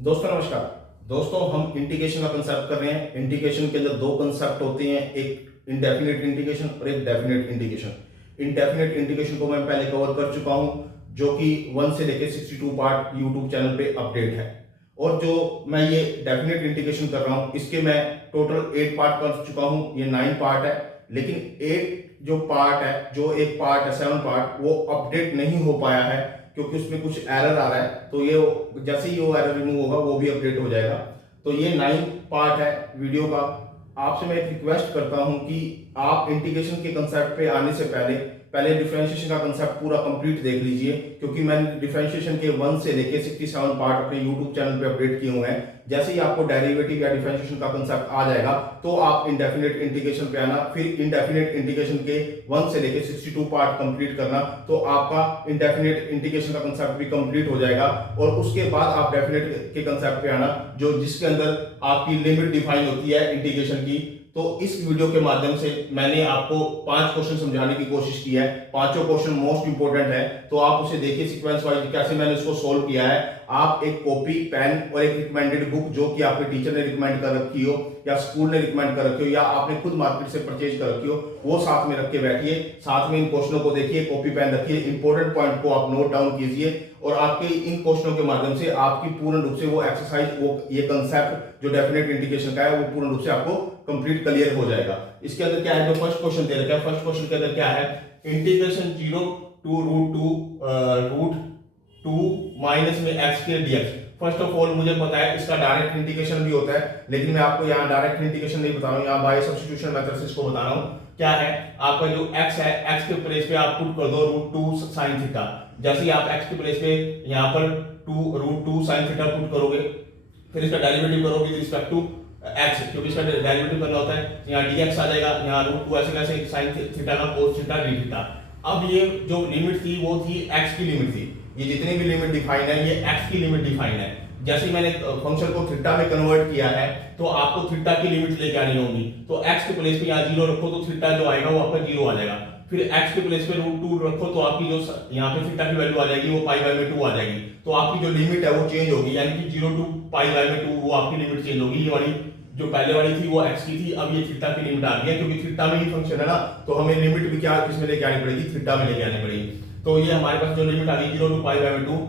दोस्तों नमस्कार। दोस्तों हम इंटीग्रेशन का कंसेप्ट कर रहे हैं। इंटीग्रेशन के अंदर दो कंसेप्ट होते हैं, एक इंडेफिनिट इंटीग्रेशन और एक डेफिनेट इंटीग्रेशन। इंडेफिनिट इंटीग्रेशन को मैं पहले कवर कर चुका हूं, जो कि 1 से लेकर 62 पार्ट यूट्यूब चैनल पे अपडेट है। और जो मैं ये डेफिनेट इंटीग्रेशन कर रहा हूं, इसके मैं टोटल 8 पार्ट कर चुका हूं। ये 9 पार्ट है, लेकिन 8 जो पार्ट है, जो एक पार्ट है 7 पार्ट, वो अपडेट नहीं हो पाया है क्योंकि उसमें कुछ एरर आ रहा है। तो ये जैसे ही वो एरर रिमूव होगा वो भी अपडेट हो जाएगा। तो ये 9 पार्ट है वीडियो का। आपसे मैं एक रिक्वेस्ट करता हूं कि आप इंटीग्रेशन के कंसेप्ट पे आने से पहले डिफरेंशिएशन का कंसेप्ट पूरा कंप्लीट देख लीजिए, क्योंकि मैंने डिफरेंशिएशन के 1 से लेके 67 पार्ट अपने यूट्यूब चैनल पे अपडेट किए हुए हैं। जैसे ही आपको डेरिवेटिव या डिफरेंशिएशन का कंसेप्ट आ जाएगा तो आप इंडेफिनिट इंटीग्रेशन पे आना, फिर इंडेफिनिट इंटीग्रेशन के 1 से लेके 62 पार्ट कंप्लीट करना, तो आपका इंडेफिनिट इंटीग्रेशन का कंसेप्ट भी कंप्लीट हो जाएगा। और उसके बाद आप डेफिनेट के कंसेप्ट पे आना, जो जिसके अंदर आपकी लिमिट डिफाइन होती है इंटीग्रेशन की। तो इस वीडियो के माध्यम से मैंने आपको 5 क्वेश्चन समझाने की कोशिश की है। पांचों क्वेश्चन मोस्ट इंपोर्टेंट है, तो आप उसे देखिए सीक्वेंस वाइज कैसे मैंने उसको सोल्व किया है। आप एक कॉपी, पेन और एक रिकमेंडेड बुक, जो कि आपके टीचर ने रिकमेंड कर रखी हो या स्कूल ने रिकमेंड कर रखी हो या आपने खुद मार्केट से परचेज कर रखी हो, वो साथ में रख के बैठिए। साथ में इन क्वेश्चनों को देखिए, कॉपी पेन रखिए, इंपॉर्टेंट पॉइंट को आप नोट डाउन कीजिए। और आपके इन क्वेश्चनों के माध्यम से आपकी पूर्ण रूप से वो एक्सरसाइज, वो ये कंसेप्ट जो डेफिनेट इंटीग्रेशन का है, वो पूर्ण रूप से आपको कंप्लीट क्लियर हो जाएगा। इसके अंदर क्या है, जो फर्स्ट क्वेश्चन दे रखा है, फर्स्ट क्वेश्चन के अंदर क्या है, integration 0 to root two minus में एक्स के डीएक्स। फर्स्ट ऑफ ऑल मुझे पता है इसका डायरेक्ट इंटीग्रेशन भी होता है, लेकिन मैं आपको यहाँ डायरेक्ट इंटीग्रेशन नहीं बता रहा हूँ, यहाँ बाय सब्स्टिट्यूशन मेथड से इसको बता रहा हूँ। क्या है, आपका जो x है, x के प्लेस पे आप पुट कर दो √2 sin थीटा। जैसे ही आप x के प्लेस पे यहाँ पर √2 sin थीटा पुट करोगे, फिर इसका डेरिवेटिव करोगे विद रिस्पेक्ट टू x, क्योंकि इसका डेरिवेटिव करना होता है। यहाँ dx आ जाएगा, यहाँ √2 ऐसे कैसे sin थीटा का cos थीटा d थीटा। अब ये जो लिमिट थी वो थी x की लिमिट थी। ये जितनी भी लिमिट डिफाइन है, ये x की लिमिट डिफाइन है। जैसे ही मैंने फंक्शन को थीटा में कन्वर्ट किया है, तो आपको थीटा की लिमिट लेके आनी होगी। तो x के प्लेस पे यहाँ 0 रखो, तो थीटा जो आएगा वो आपका 0 आ जाएगा। फिर x के प्लेस पे √2 रखो, तो आपकी जो यहाँ पे थीटा की वैल्यू आ जाएगी वो π/2 आ जाएगी। तो आपकी जो लिमिट है वो चेंज होगी, यानी कि 0 टू π/2 वो आपकी लिमिट चेंज होगी। ये वाली जो पहले वाली थी वो x की थी, अब ये थीटा की लिमिट आ गई है, क्योंकि थीटा में ही फंक्शन है ना, तो हमें लिमिट भी क्या किसमें लेके आनी पड़ेगी, थीटा में लेके आनी पड़ेगी। तो ये हमारे पास जो लिमिट आ गई 0 टू π/2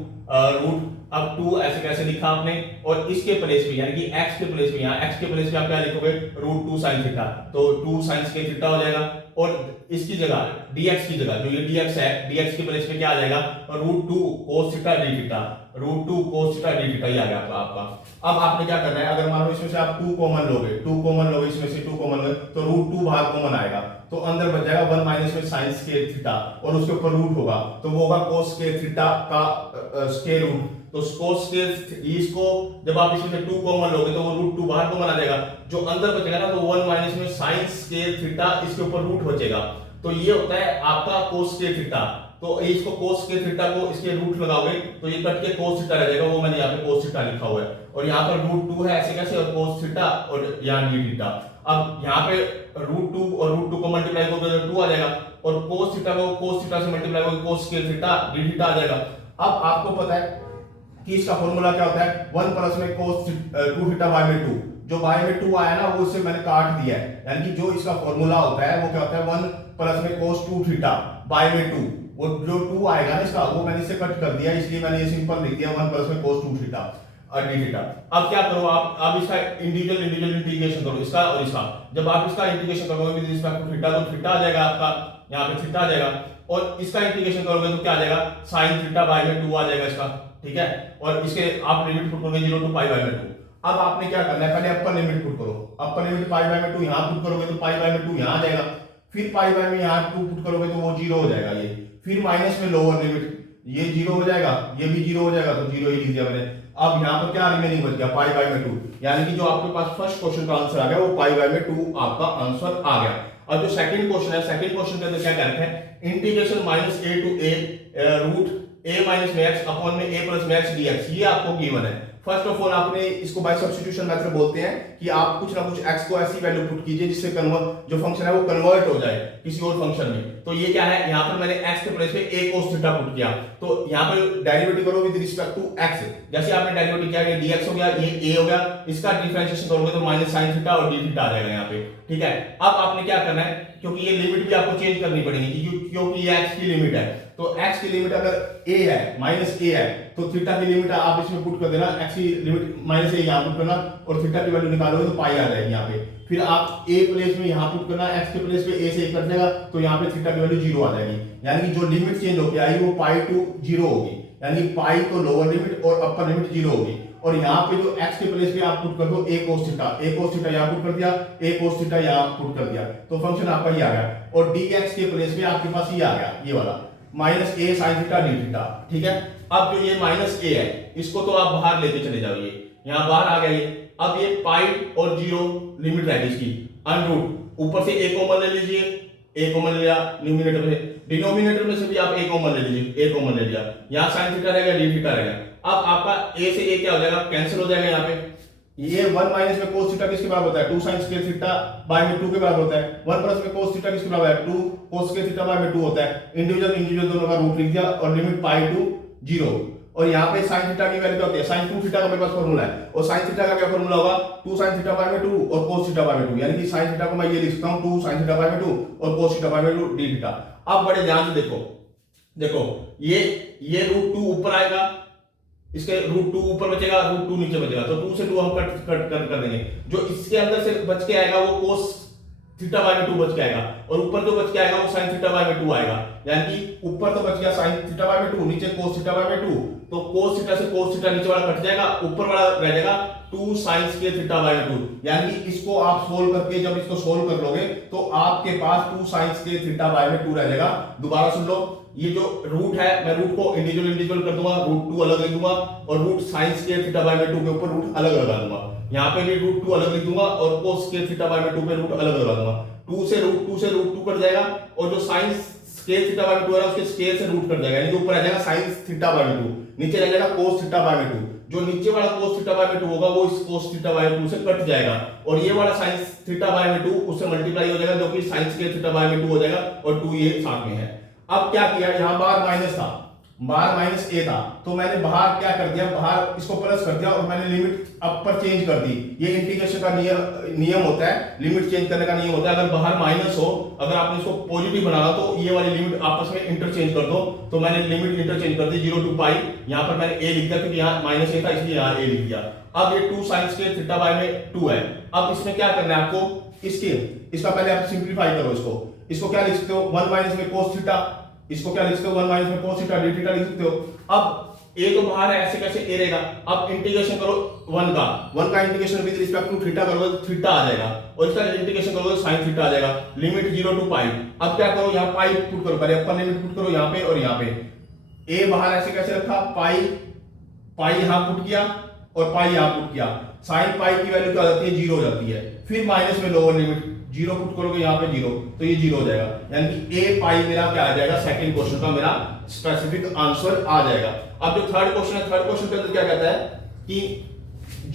रूट, अब 2 ऐसे कैसे लिखा आपने, और इसके प्लेस पे यानी कि x के प्लेस पे, यहाँ x के प्लेस पे आप क्या लिखोगे, √2 sin थीटा, तो 2 sin के थीटा हो जाएगा। और इसकी जगह dx की जगह, जो ये dx है, dx के प्लेस पे क्या आ जाएगा, √2 cos theta d theta, √2 cos theta d theta, ये आ गया आपका। अब आपने क्या करना है, अगर मान लो इसमें से आप 2 कॉमन लोगे, इसमें से 2 कॉमन लोगे, तो √2 बाहर कॉमन आएगा, तो अंदर बच जाएगा 1 माइनस में sin स्क्वायर थीटा, और उसके ऊपर रूट होगा, तो वो होगा cos स्क्वायर थीटा का स्क्वायर रूट। तो cos स्क्वायर, इसको जब आप इसमें से 2 कॉमन लोगे तो वो √2 बाहर कॉमन आ जाएगा, जो अंदर बचेगा ना, तो 1 माइनस में sin स्क्वायर थीटा, इसके ऊपर रूट बचेगा। तो ये होता है आपका cos स्क्वायर थीटा। तो इसको cos स्क्वायर थीटा को इसके रूट लगाओगे तो ये कट के cos थीटा रह जाएगा, वो मैंने यहाँ पे cos थीटा लिखा हुआ है। और यहाँ पर √2 है ऐसे कैसे, और cos थीटा और यहाँ d थीटा। अब यहाँ पे √2 और √2 को मल्टीप्लाई करोगे तो 2 आ जाएगा, और cos थीटा को cos थीटा से मल्टीप्लाई करोगे cos square theta d theta आ जाएगा। अब आपको पता है कि इसका फॉर्मूला क्या होता है, 1 प्लस में cos 2 थीटा y/2, जो y/2 आया ना वो इससे मैंने काट दिया है, यानी कि जो इसका फॉर्मूला होता है वो क्या होता है, 1 प्लस में cos 2 थीटा y/2, वो जो 2 आएगा ना इसका, वो मैंने इसे कट कर दिया, इसलिए मैंने ये सिंपल लिख दिया 1 प्लस में cos 2 थीटा और d थीटा। अब क्या करो आप, अब इसका इंडिविजुअल इंटीग्रेशन करो, इसका और इसका। जब आप इसका इंटीग्रेशन करोगे विद रिस्पेक्ट टू थीटा, तो थीटा आ जाएगा आपका, यहाँ पे थीटा आ जाएगा, और इसका इंटीग्रेशन करोगे तो क्या आ जाएगा, sin थीटा y/2 आ जाएगा इसका, ठीक है। और इसके आप लिमिट पुट करोगे 0 टू π/2। अब आपने क्या करना है, पहले अपर लिमिट पुट करो, अपर लिमिट π/2 यहाँ पुट करोगे तो π/2 यहाँ आ जाएगा, फिर π में यहाँ 2 पुट करोगे तो वो 0 हो जाएगा ये, फिर माइनस में लोअर लिमिट, ये 0 हो जाएगा, ये भी 0 हो जाएगा, तो 0 ही लिख दिया मैंने। अब यहाँ पर क्या रिमेनिंग बच गया, π/2, यानी कि जो आपके पास फर्स्ट क्वेश्चन का आंसर आ गया वो π/2 आपका आंसर आ गया। और जो सेकंड क्वेश्चन है, सेकंड क्वेश्चन के अंदर क्या कह रखा है, integration -a to a root a minus में x अपॉन में a प्लस में x dx, ये आपको गिवन है। फर्स्ट ऑफ ऑल आपने इसको बाय सब्स्टिट्यूशन मेथड बोलते हैं कि आप कुछ ना कुछ x को ऐसी वैल्यू पुट कीजिए जिससे कन्वर्ट जो फंक्शन है वो कन्वर्ट हो जाए किसी और फंक्शन में। तो ये क्या है, यहाँ पर मैंने x के प्लेस पे a cos थीटा पुट किया, तो यहाँ पर डेरिवेटिव करो विद रिस्पेक्ट टू x। जैसे आपने डेरिवेटिव किया, ये dx हो गया, ये a हो गया, इसका डिफरेंशिएशन करोगे तो माइनस sin थीटा और d थीटा आ जाएगा यहाँ पे। ठीक है, अब आपने क्या करना है, क्योंकि ये लिमिट भी आपको चेंज करनी पड़ेगी क्योंकि ये x की लिमिट है, तो x की लिमिट अगर a है माइनस a है तो थीटा की लिमिट आप इसमें पुट कर देना, x की लिमिट माइनस a यहाँ पुट करना और थीटा की वैल्यू निकालोगे तो पाई आ जाएगी यहाँ पे। फिर आप a प्लेस में यहाँ पुट करना, x के प्लेस पे a से a कट जाएगा तो यहाँ पे थीटा की वैल्यू 0 आ जाएगी, यानी कि जो लिमिट चेंज होकर आई वो पाई टू 0 होगी, यानी पाई तो लोअर लिमिट और अपर लिमिट 0 होगी। और यहाँ पे जो x के प्लेस पे आप पुट कर दो a cos थीटा यहाँ पुट कर दिया, a cos थीटा यहाँ पुट कर दिया, तो फंक्शन आपका ही आ गया। और dx के प्लेस पे आपके पास ये आ गया, ये वाला minus a sin theta d theta. ठीक है, अब जो ये माइनस a है इसको तो आप बाहर लेके चले जाओगे, यहाँ बाहर आ गया ये। अब ये पाई और 0 लिमिट रहेगी इसकी, अनरूट ऊपर से a कॉमन ले लीजिए, a कॉमन ले लिया न्यूमरेटर में, डिनोमिनेटर में से भी आप a कॉमन ले लीजिए, a कॉमन ले लिया, यहाँ sin थीटा रहेगा, d थीटा रहेगा। अब आपका a से a क्या हो जाएगा, कैंसिल हो जाएगा यहाँ पे। ये 1 माइनस में cos थीटा किसके बराबर होता है, 2 sin स्क्वायर थीटा बाय में 2 के बराबर होता है। 1 प्लस में cos थीटा किसके बराबर है, 2 cos स्क्वायर थीटा बाय में 2 होता है। इंडिविजुअल दोनों का रूट लिख दिया और लिमिट पाई टू 0। और यहाँ पे sin थीटा की वैल्यू क्या होती है, sin 2 थीटा का मेरे पास फॉर्मूला है, और sin थीटा का क्या फॉर्मूला होगा, 2 sin थीटा बाय में 2 और cos थीटा बाय में 2, यानी कि sin थीटा को मैं ये लिख सकता हूँ 2 sin थीटा बाय में 2 और cos थीटा बाय में 2 d थीटा। अब बड़े ध्यान से देखो ये रूट 2 ऊपर आएगा, इसके रूट 2 ऊपर बचेगा, रूट 2 नीचे बचेगा, तो 2 से 2 हम कट कर देंगे। जो इसके अंदर से बच के आएगा वो cos थीटा बाय में 2 बच के आएगा, और ऊपर जो बच के आएगा वो sin थीटा बाय में 2 आएगा, यानी कि ऊपर तो बच गया sin थीटा बाय में 2, नीचे cos थीटा बाय में 2, तो cos थीटा से cos थीटा नीचे वाला कट जाएगा, ऊपर वाला रह जाएगा 2 sin स्क्वायर थीटा बाय में 2। यानी कि इसको आप सोल्व करके जब इसको सोल्व कर लोगे तो आपके पास 2 sin स्क्वायर थीटा बाय में 2 रह जाएगा। दोबारा सुन लो, ये जो रूट है मैं रूट को इंडिविजुअल कर दूंगा, रूट 2 अलग लिख दूंगा और root sin square theta by में 2 के ऊपर रूट अलग लगा दूंगा। यहाँ पे भी रूट 2 अलग लिख दूंगा और cos स्क्वायर थीटा बाय में 2 पे रूट अलग लगा दूंगा। 2 से रूट 2 कट जाएगा और जो sin स्क्वायर थीटा बाय में 2 है उसके स्क्वायर से रूट कट जाएगा, यानी कि ऊपर आ जाएगा sin थीटा बाय में 2, नीचे रह जाएगा cos थीटा बाय में 2। जो नीचे वाला cos थीटा बाय में 2 होगा वो इस cos थीटा बाय में 2 से कट जाएगा, और ये वाला sin थीटा बाय में 2 उससे मल्टीप्लाई हो जाएगा, जो कि sin स्क्वायर थीटा बाय में 2 हो जाएगा, और 2 ये साथ में है। अब क्या किया, यहाँ बाहर माइनस था, बाहर माइनस a था, तो मैंने बाहर क्या कर दिया, बाहर इसको प्लस कर दिया और मैंने लिमिट अपर चेंज कर दी। ये इंटीग्रेशन का नियम होता है, लिमिट चेंज करने का नियम होता है। अगर बाहर माइनस हो, अगर आपने इसको पॉजिटिव बनाना तो ये वाली लिमिट आपस में इंटरचेंज कर दो, तो मैंने लिमिट इंटरचेंज कर दी 0 टू पाई। यहाँ पर मैंने a लिख दिया क्योंकि यहाँ माइनस a था इसलिए यहाँ a लिख दिया। अब ये 2 sin स्क्वायर थीटा बाय में 2 है। अब इसमें क्या करना है आपको, इसका पहले आप सिंप्लीफाई करो, इसको क्या लिख सकते हो, 1 माइनस में cos थीटा, इसको क्या लिख सकते हो 1 माइनस में cos थीटा d थीटा लिख सकते हो। अब a तो बाहर है, ऐसे कैसे a रहेगा। अब इंटीग्रेशन करो 1 का integration with respect to theta करोगे तो थीटा आ जाएगा, और इसका इंटीग्रेशन करोगे तो sin थीटा आ जाएगा, लिमिट 0 टू पाई। अब क्या करो, यहाँ पाई पुट करो, पहले अपर लिमिट पुट करो यहाँ पे और यहाँ पे। a बाहर ऐसे कैसे रखा, पाई यहाँ पुट किया और पाई यहाँ पुट किया, sin पाई की वैल्यू क्या हो जाती है, 0 हो जाती है। फिर माइनस में लोअर लिमिट 0 पुट करोगे यहाँ पे 0, तो ये 0 हो जाएगा, यानी कि a पाई मेरा क्या आ जाएगा, सेकंड क्वेश्चन का मेरा स्पेसिफिक आंसर आ जाएगा। अब जो थर्ड क्वेश्चन है, थर्ड क्वेश्चन के अंदर क्या कहता है कि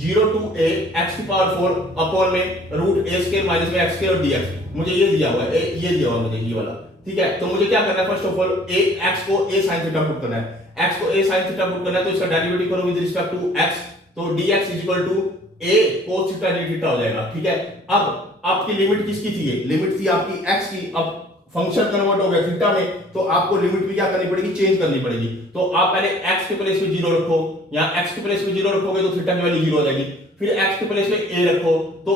0 टू a x की पावर 4 अपॉन में रूट a स्क्वायर माइनस में x स्क्वायर और dx, मुझे ये दिया हुआ है, ये दिया हुआ है मुझे ये वाला, ठीक है। तो मुझे क्या करना है, फर्स्ट ऑफ ऑल x को a sin थीटा पुट करना है, x को a sin थीटा पुट करना है, तो इसका डेरिवेटिव करो विद रिस्पेक्ट टू x, तो dx equal to a cos theta d theta हो जाएगा, ठीक है। अब आपकी लिमिट किसकी थी, लिमिट थी आपकी x की। अब फंक्शन कन्वर्ट हो गया थीटा में, तो आपको लिमिट भी क्या करनी पड़ेगी, चेंज करनी पड़ेगी। तो आप पहले x के प्लेस पे 0 रखो, यहाँ x के प्लेस पे 0 रखोगे तो थीटा की वैल्यू 0 हो जाएगी। फिर x के प्लेस पे a रखो तो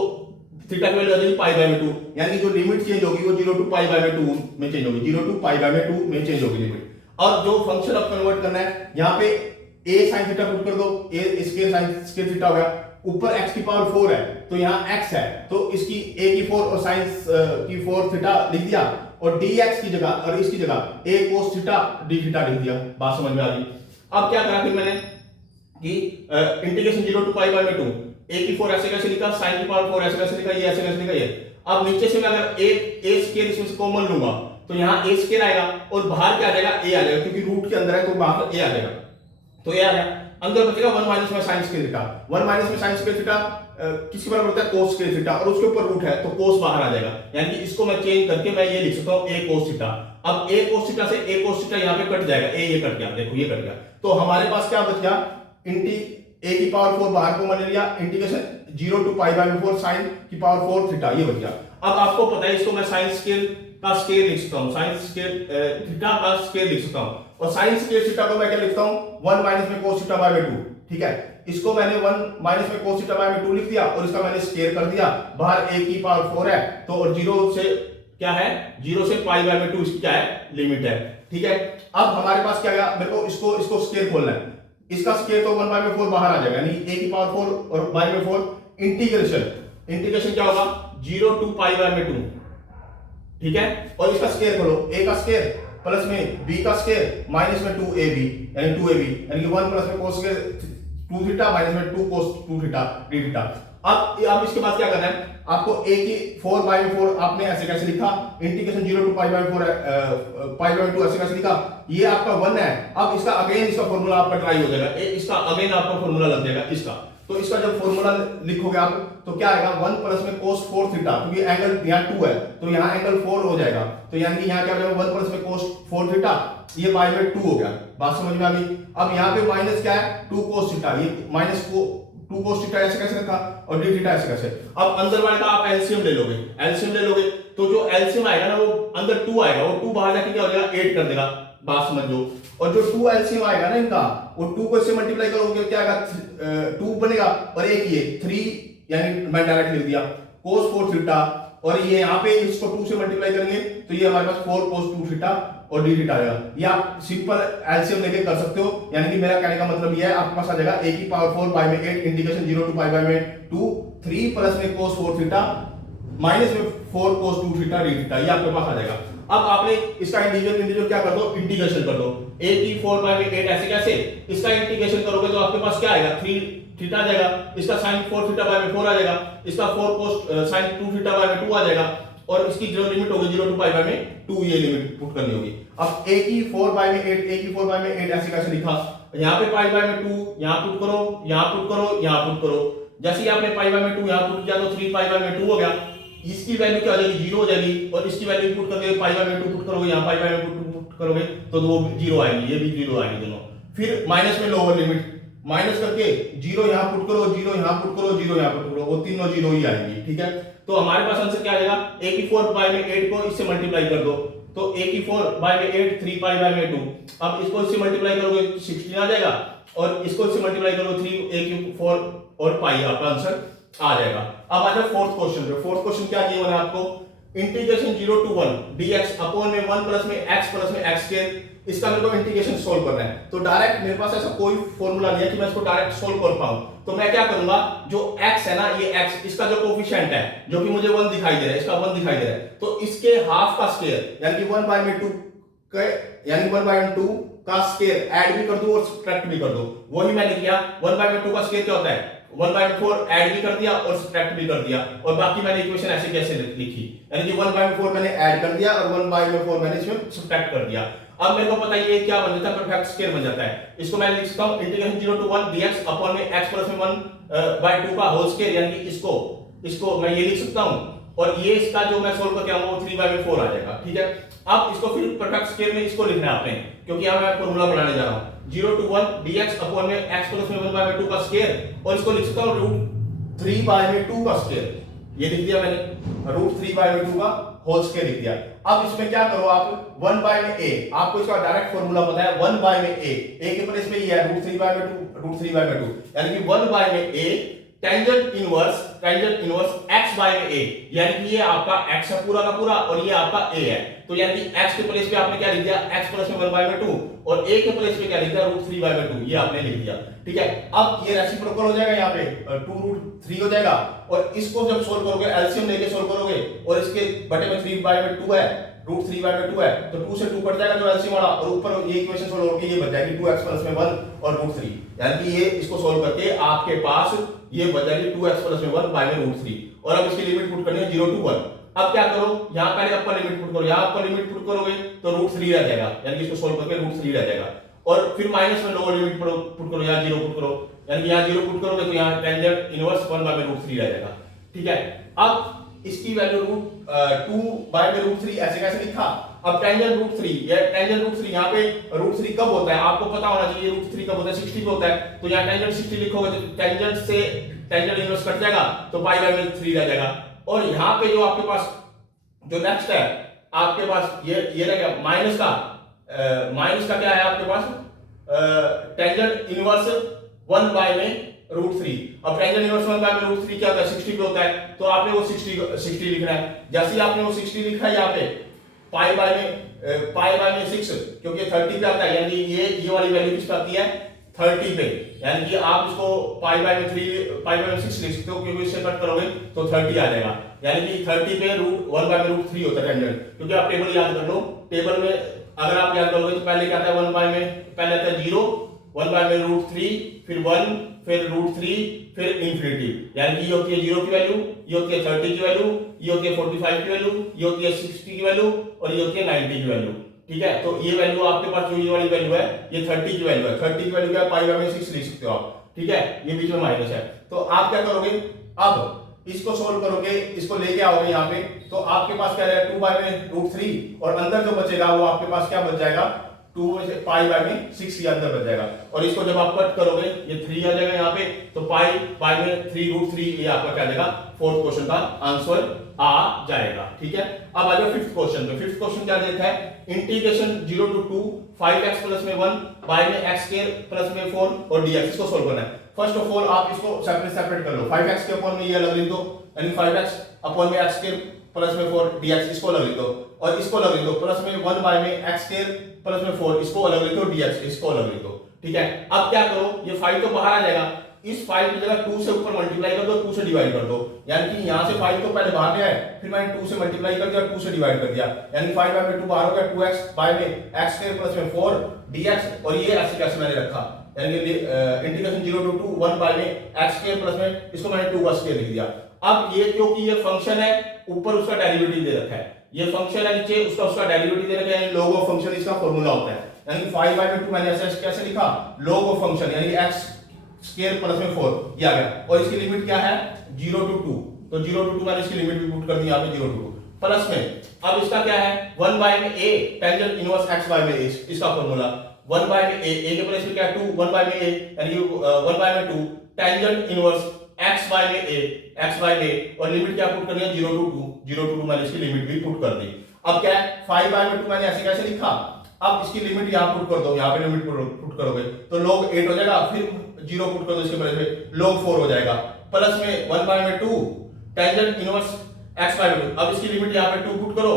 थीटा की वैल्यू आ जाएगी पाई बाय में 2, यानी जो लिमिट चेंज होगी वो 0 टू पाई बाय में 2 में चेंज होगी, 0 टू पाई बाय में 2 में चेंज होगी लिमिट। और जो फंक्शन अब कन्वर्ट करना है, यहाँ पे a sin थीटा पुट कर दो, a square sin square theta हो गया, ऊपर x की पावर 4 है तो यहाँ x है, तो इसकी a की 4 और sin की 4 थीटा लिख दिया, और dx की जगह और इसकी जगह a cos theta d theta लिख दिया। बात समझ में आ गई। अब क्या करा फिर मैंने कि इंटीग्रेशन 0 टू पाई बाय में 2, a की 4 ऐसे कैसे लिखा, sin की पावर 4 ऐसे कैसे लिखा, ये ऐसे कैसे लिखा ये। अब नीचे से मैं अगर a स्क्वायर इसमें से कॉमन लूंगा तो यहाँ a स्क्वायर आएगा और बाहर क्या आ जाएगा, a आ जाएगा, क्योंकि रूट के अंदर है तो बाहर a आ जाएगा, तो a आ गया। अंदर बचेगा 1 माइनस में साइन स्क्वायर थीटा। 1 माइनस में साइन स्क्वायर थीटा किसके बराबर होता है, कोस स्क्वायर थीटा, और उसके ऊपर रूट है तो कोस बाहर आ जाएगा, यानी कि इसको मैं चेंज करके मैं ये लिख सकता हूं a cos थीटा। अब a cos थीटा से a cos थीटा यहां पे कट जाएगा, ये कट गया, देखो ये कट गया, तो हमारे पास क्या बच गया, a की पावर 4 बाहर को मान लिया, integration 0 to pi by 4 sine की पावर 4 थीटा, ये बच गया। अब आपको पता है इसको मैं साइन स्क्वायर का स्क्वायर लिख सकता हूं, साइन स्क्वायर थीटा का स्क्वायर लिख सकता हूं, और साइन स्क्वायर थीटा को मैं क्या लिखता हूं, 1 माइनस में cos थीटा बाय 2, ठीक है। इसको मैंने 1 माइनस में cos थीटा बाय 2 लिख दिया, और इसका मैंने स्क्वायर कर दिया, बाहर a की पावर 4 है, तो और 0 से क्या है, 0 से पाई बाय 2 इसकी क्या है, लिमिट है, ठीक है। अब हमारे पास क्या गया, मेरे को इसको स्क्वायर खोलना है, इसका स्क्वायर तो 1 बाय 4 बाहर आ जाएगा, यानी a की पावर 4 और बाय 4 इंटीग्रेशन क्या होगा, 0 टू पाई बाय 2, ठीक है। और इसका स्क्वायर खोलो, a का स्क्वायर प्लस में b का स्क्वायर माइनस में 2ab, यानी 2ab, यानी कि 1 प्लस में cos स्क्वायर 2 थीटा माइनस में 2 cos 2 थीटा d थीटा। अब इसके बाद क्या करना है आपको, a की 4 बाय 4 आपने ऐसे कैसे लिखा, integration 0 to pi by 4 pi by 2 ऐसे कैसे लिखा, ये आपका 1 है। अब इसका अगेन इसका फॉर्मूला आपका ट्राई हो जाएगा, इसका अगेन आपका फॉर्मूला लग जाएगा इसका, तो इसका जब फॉर्मूला लिखोगे आप तो क्या आएगा, 1 प्लस में cos 4 थीटा, क्योंकि एंगल यहाँ 2 है तो यहाँ एंगल 4 हो जाएगा, तो यानी कि यहाँ क्या हो जाएगा, 1 प्लस में cos 4 थीटा, ये पाई में 2 हो गया, बात समझ में आ गई। अब यहाँ पे माइनस क्या है, 2 cos थीटा, ये माइनस को 2 cos थीटा ऐसे कैसे रखा, और d थीटा ऐसे कैसे। अब अंदर वाले का आप एलसीएम ले लोगे, तो जो एलसीएम आएगा ना वो अंदर 2 आएगा, वो 2 बाहर जाके क्या हो जाएगा, 8 कर देगा, बात समझ लो। और जो 2 एलसीएम आएगा ना इनका, वो 2 को इससे मल्टीप्लाई करोगे क्या आएगा, 2 बनेगा, और एक ये 3, यानी मैं डायरेक्ट लिख दिया cos 4 थीटा, और ये यहाँ पे इसको 2 से मल्टीप्लाई करेंगे तो ये हमारे पास 4 cos 2 थीटा और d थीटा आएगा। ये आप सिंपल एलसीएम लेके कर सकते हो, यानी कि मेरा कहने का मतलब ये है, आपके पास आ जाएगा a की पावर 4 बाय में 8 इंटीग्रेशन 0 टू पाई बाय में 2 3 प्लस में cos 4 थीटा माइनस में 4 cos 2 थीटा d थीटा, ये आपके पास आ जाएगा। अब आपने इसका इंटीग्रल क्या कर दो, इंटीग्रेशन कर दो, a की 4 बाय में 8 ऐसे कैसे, इसका इंटीग्रेशन करोगे तो आपके पास क्या आएगा, 3 थीटा आ जाएगा, इसका sin 4 थीटा बाय में 4 आ जाएगा, इसका 4 cos sin 2 थीटा बाय में 2 आ जाएगा, और इसकी जो लिमिट होगी 0 टू पाई बाय में 2, ये लिमिट पुट करनी होगी। अब a की 4 बाय में 8, a की 4 बाय में 8 ऐसे कैसे लिखा, यहाँ पे पाई बाय में 2 यहाँ पुट करो, यहाँ पुट करो, यहाँ पुट करो, जैसे ही आपने पाई बाय में 2 यहाँ पुट किया तो 3 पाई बाय में 2 हो गया, इसकी वैल्यू क्या हो जाएगी, 0 हो जाएगी, और इसकी वैल्यू पुट करके पाई बाय में 2 पुट करोगे, यहाँ पाई बाय में 2 पुट करोगे तो वो 0 आएगी, ये भी 0 आएगी दोनों। फिर माइनस में लोअर लिमिट, माइनस करके 0 यहाँ पुट करो, 0 यहाँ पुट करो, 0 यहाँ पुट करो, वो तीनों 0 ही आएंगी, ठीक है। तो हमारे पास आंसर क्या आएगा, a की 4 बाय में 8 को इससे मल्टीप्लाई कर दो, तो a की 4 बाय में 8 3 पाई बाय में 2, अब इसको इससे मल्टीप्लाई करोगे 16 आ जाएगा, और इसको इससे मल्टीप्लाई करोगे 3 a की 4 और पाई, आपका आंसर आ जाएगा। अब आ जाओ फोर्थ क्वेश्चन पे। फोर्थ क्वेश्चन क्या किया मैंने आपको, इंटीग्रेशन 0 टू 1 dx अपॉन में 1 प्लस में x स्क्वायर, इसका मेरे को इंटीग्रेशन सोल्व करना है। तो डायरेक्ट मेरे पास ऐसा कोई फॉर्मूला नहीं है कि मैं इसको डायरेक्ट सोल्व कर पाऊं, तो मैं क्या करूंगा, जो x है ना, ये x इसका जो कोफिशिएंट है जो कि मुझे 1 दिखाई दे रहा है, इसका 1 दिखाई दे रहा है, तो इसके हाफ का स्क्वायर यानी कि 1 बाय में 2 यानी 1 बाय 2 का स्क्वायर ऐड भी कर दो और सब्ट्रैक्ट भी कर दो, वही मैंने किया। 1 बाय में 2 का स्क्वायर क्या होता है, 1 बाय 4 ऐड भी कर दिया और सब्ट्रैक्ट भी कर दिया, और बाकी मैंने इक्वेशन ऐसे कैसे लिखी, यानी कि 1 बाय 4 मैंने ऐड कर दिया और 1 बाय 4 मैंने इसमें सब्ट्रैक्ट कर दिया। अब मेरे को पता है ये क्या बन जाता है, परफेक्ट स्क्वायर बन जाता है। इसको मैं लिख सकता हूं इंटीग्रेशन 0 टू 1 dx अपॉन में x प्लस में 1 बाय 2 का होल स्क्वायर, यानी कि इसको मैं ये लिख सकता हूं, और ये इसका जो मैं सोल्व करके आऊंगा वो 3 बाय 4 आ जाएगा, ठीक है। अब इसको फिर परफेक्ट स्क्वायर में इसको लिखना है आपने, क्योंकि यहां मैं फॉर्मूला बनाने जा रहा हूं 0 टू 1 dx अपॉन में x प्लस में 1 बाय 2 का स्क्वायर, और इसको लिख सकता हूं रूट 3 बाय 2 का स्क्वायर, ये लिख दिया मैंने, रूट 3 बाय 2 का होल स्क्वायर लिख दिया। अब इसमें क्या करो आप, 1 बाय में a, आपको इसका डायरेक्ट फॉर्मूला पता है, 1 बाय में a के प्लेस में ये है रूट 3 बाय 2, यानी कि 1 बाय में a tangent inverse x by में a, यानी कि ये आपका x है पूरा का पूरा और ये आपका a है, तो यानी कि x के प्लेस पे आपने क्या लिख दिया, x प्लस में 1 बाय 2, और a के प्लेस पे क्या लिख दिया, रूट 3 बाय 2, ये आपने लिख दिया, ठीक है। अब ये रेसिप्रोकल हो जाएगा, यहाँ पे 2 रूट 3 हो जाएगा, और इसको जब सोल्व करोगे एलसीएम लेके सोल्व करोगे, और इसके बटे में 3 बाय 2 है, रूट 3 बाय 2 है, तो 2 से 2 कट जाएगा जो एलसीएम वाला, और ऊपर ये इक्वेशन सोल्व होके ये बच जाएगी 2x प्लस में 1 और रूट 3, यानी कि ये इसको सोल्व करके आपके पास ये बच जाएगी 2x प्लस में 1 बाय रूट 3, और अब इसकी लिमिट पुट करनी है 0 टू 1। अब क्या करो, यहां पहले अपर लिमिट पुट करो, यहां अपर लिमिट पुट करोगे तो रूट 3 रह जाएगा, यानी कि इसको सोल्व करके रूट 3 रह जाएगा, और फिर माइनस में लोअर लिमिट पुट करो, यहाँ 0 पुट करो, यानी कि यहाँ 0 पुट करोगे तो यहाँ टेंजेंट इनवर्स 1/√3 रह जाएगा। ठीक है, अब इसकी वैल्यू 2/√3 ऐसे कैसे लिखा? अब टेंजेंट √3 या टेंजेंट √3 यहाँ पे √3 कब होता है आपको पता होना चाहिए, √3 कब होता है? 60 पे होता है। तो यहाँ टेंजेंट 60 लिखोगे तो टेंजेंट से टेंजेंट इनवर्स कट जाएगा तो π/3 रह जाएगा। और यहाँ पे जो आपके पास जो नेक्स्ट है आपके पास ये रह गया माइनस का क्या है आपके पास? Tangent inverse 1/√3। अब टेंजेंट इनवर्स 1/√3 क्या होता है? 60 पे होता है। तो आपने वो 60 लिखना है। जैसे ही आपने वो 60 लिखा है यहाँ पे π/6 क्योंकि 30 पे आता है, यानी ये वाली वैल्यू किस पे आती है? 30 पे, यानी कि आप इसको π/6 लिख सकते हो क्योंकि इससे कट करोगे तो 30 आ जाएगा, यानी कि 30 पे 1/√3 होता है टेंजेंट। क्योंकि आप टेबल याद कर लो, टेबल में अगर आप याद करोगे तो पहले क्या आता है? 1 में पहले आता है 0, 1/√3, फिर 1, फिर √3, फिर इंफिनिटी, यानी कि ये होती है 0 की वैल्यू, ये होती है 30 की वैल्यू, ये होती है 45 की वैल्यू, ये होती है 60 की वैल्यू और ये होती है 90 की वैल्यू। ठीक है, तो ये वैल्यू आपके पास जो ये वाली वैल्यू है ये 30 की वैल्यू है। 30 की वैल्यू क्या है? π/6 लिख सकते हो आप। ठीक है, ये बीच में माइनस है। तो आप क्या करोगे? अब इसको सोल्व करोगे, इसको लेके आओगे यहाँ पे, तो आपके पास क्या रहेगा? 2/√3 और अंदर जो बचेगा वो आपके पास क्या बच जाएगा? 2 में से π/6 ये अंदर बच जाएगा। और इसको जब आप कट करोगे ये 3 आ जाएगा यहाँ पे, तो π/3√3 ये आपका क्या जाएगा? फोर्थ क्वेश्चन का आंसर आ जाएगा। ठीक है, अब आ जाओ फिफ्थ क्वेश्चन पे। फिफ्थ क्वेश्चन क्या देता है? इंटीग्रेशन 0 to 2 5x प्लस में 1 बाय में x² प्लस में 4 और dx, इसको सोल्व करना है। फर्स्ट ऑफ ऑल आप इसको सेपरेट कर लो। 5x के अपॉन में ये अलग लिख दो, यानी 5x अपॉन में x² प्लस में 4 dx, इसको अलग लिख दो। और इसको अलग लिख दो प्लस में 1 बाय में x² प्लस में 4, इसको अलग लिख दो, dx इसको अलग लिख दो। ठीक है, अब क्या करो? ये 5 तो बाहर आ जाएगा, इस 5 की जगह 2 से ऊपर मल्टीप्लाई कर दो, 2 से डिवाइड कर दो, यानी कि यहां से 5 तो पहले बाहर गया है, फिर मैंने 2 से मल्टीप्लाई कर दिया, 2 से डिवाइड कर दिया, यानी 5/2 बाहर हो गया, 2x बाय में x² प्लस में 4 dx, और ये ऐसे कैसे मैंने रखा, यानी कि इंटीग्रेशन 0 to 2 1 बाय में x² प्लस में इसको मैंने 2 का स्क्वायर लिख दिया। अब ये क्योंकि ये फंक्शन है, ऊपर उसका डेरिवेटिव दे रखा है, ये फंक्शन है, नीचे उसका डेरिवेटिव दे रखा है, यानी log ऑफ फंक्शन इसका फार्मूला होता है, यानी कि 5/2 मैंने ऐसे कैसे लिखा? log ऑफ फंक्शन, यानी x स्क्वायर प्लस में 4 ये आ गया। और इसकी लिमिट क्या है? 0 to 2, तो 0 to 2 मैंने इसकी लिमिट भी पुट कर दी यहाँ पे 0 to 2 प्लस में। अब इसका क्या है? 1 बाय में a tangent inverse x by में a, इसका फार्मूला 1 बाय में a के प्लेस में क्या है? 2, 1 बाय में a, यानी कि 1 बाय में 2 टेंजेंट इनवर्स x बाय में a, और लिमिट क्या पुट करनी है? 0 to 2 मैंने इसकी लिमिट भी पुट कर दी। अब क्या है? 5/2 मैंने ऐसे कैसे लिखा? अब इसकी लिमिट यहाँ पुट कर दो, यहाँ पे लिमिट पुट करोगे तो log 8 हो जाएगा, फिर 0 पुट कर दो इसके प्लेस में, log 4 हो जाएगा, प्लस में 1/2 टेंजेंट इनवर्स x बाय में 2। अब इसकी लिमिट यहाँ पे 2 पुट करो,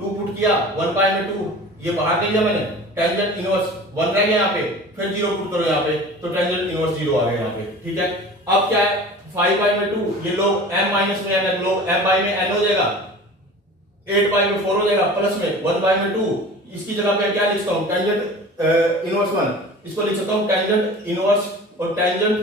2 पुट किया, 1/2 ये बाहर ले लिया मैंने, टेंजेंट इनवर्स 1 रह गया यहाँ पे, फिर 0 पुट करो यहाँ पे, तो टेंजेंट इनवर्स 0 आ गया यहाँ पे। ठीक है, अब क्या है? 5/2 ये log m माइनस में n, log m बाय में n हो जाएगा, 8/4 हो जाएगा, प्लस में 1/2 इसकी जगह पे क्या लिख सकता हूं? टेंजेंट इनवर्स 1, इसको लिख सकता हूं टेंजेंट इनवर्स और टेंजेंट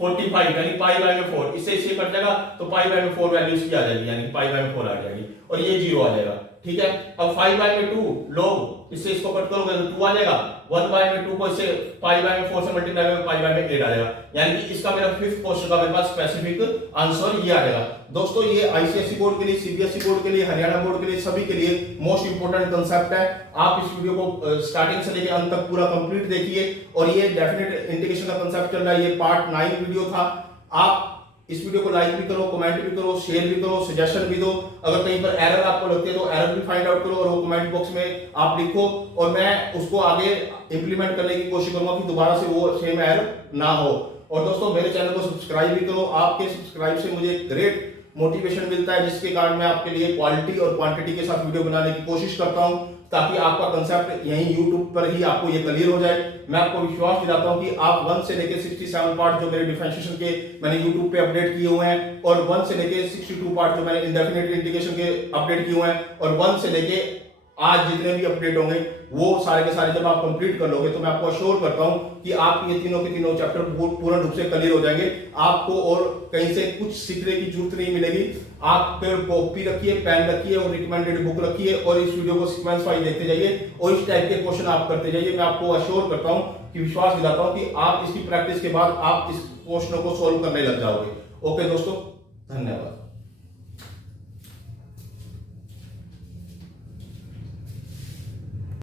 45, यानी π/4, इससे कट जाएगा तो π/4 वैल्यू इसकी आ जाएगी, यानी π/4 आ जाएगी और ये 0 आ जाएगा। ठीक है, अब 5/2 log, इससे इसको कट करोगे तो 2 आ जाएगा, 1/2 को इससे π/4 से मल्टीप्लाई करोगे π/8 आ जाएगा, यानी कि इसका मेरा फिफ्थ क्वेश्चन का मेरे पास स्पेसिफिक आंसर ये आ जाएगा। दोस्तों ये आईसीएसई बोर्ड के लिए, सीबीएसई बोर्ड के लिए, हरियाणा बोर्ड के लिए, सभी के लिए मोस्ट इंपोर्टेंट कंसेप्ट है। आप इस वीडियो को स्टार्टिंग से लेकर अंत तक पूरा कंप्लीट देखिए, और ये डेफिनेट इंटीग्रेशन का कंसेप्ट चल रहा है, ये पार्ट 9 वीडियो था। आप इस वीडियो को लाइक भी करो, कमेंट भी करो, शेयर भी करो, सजेशन भी दो। अगर कहीं पर एरर आपको लगती है तो एरर भी फाइंड आउट करो और वो कमेंट बॉक्स में आप लिखो, और मैं उसको आगे इंप्लीमेंट करने की कोशिश करूंगा कि दोबारा से वो सेम एरर ना हो। और दोस्तों मेरे चैनल को सब्सक्राइब भी करो, आपके सब्सक्राइब से मुझे ग्रेट मोटिवेशन मिलता है, जिसके कारण मैं आपके लिए क्वालिटी और क्वांटिटी के साथ वीडियो बनाने की कोशिश करता हूं, ताकि आपका कंसेप्ट यहीं YouTube पर ही आपको ये क्लियर हो जाए। मैं आपको विश्वास दिलाता हूं कि आप 1 से लेके 67 पार्ट जो मेरे डिफरेंशिएशन के मैंने YouTube पे अपडेट किए हुए हैं, और 1 से लेके 62 पार्ट जो मैंने इंडेफिनिट इंटीग्रेशन के अपडेट किए हुए हैं, और 1 से लेके आज जितने भी अपडेट होंगे वो सारे के सारे जब आप कंप्लीट कर लोगे तो मैं आपको अश्योर करता हूं कि आपके ये तीनों के तीनों चैप्टर पूर्ण रूप से क्लियर हो जाएंगे। आपको और कहीं से कुछ सीखने की जरूरत नहीं मिलेगी। आप फिर कॉपी रखिए, पेन रखिए और रिकमेंडेड बुक रखिए और इस वीडियो को सीक्वेंस वाइज देखते जाइए और इस टाइप के क्वेश्चन आप करते जाइए। मैं आपको अश्योर करता हूं कि विश्वास दिलाता हूं कि आप इसकी प्रैक्टिस के बाद आप इस क्वेश्चनों को सॉल्व करने लग जाओगे। ओके दोस्तों, धन्यवाद।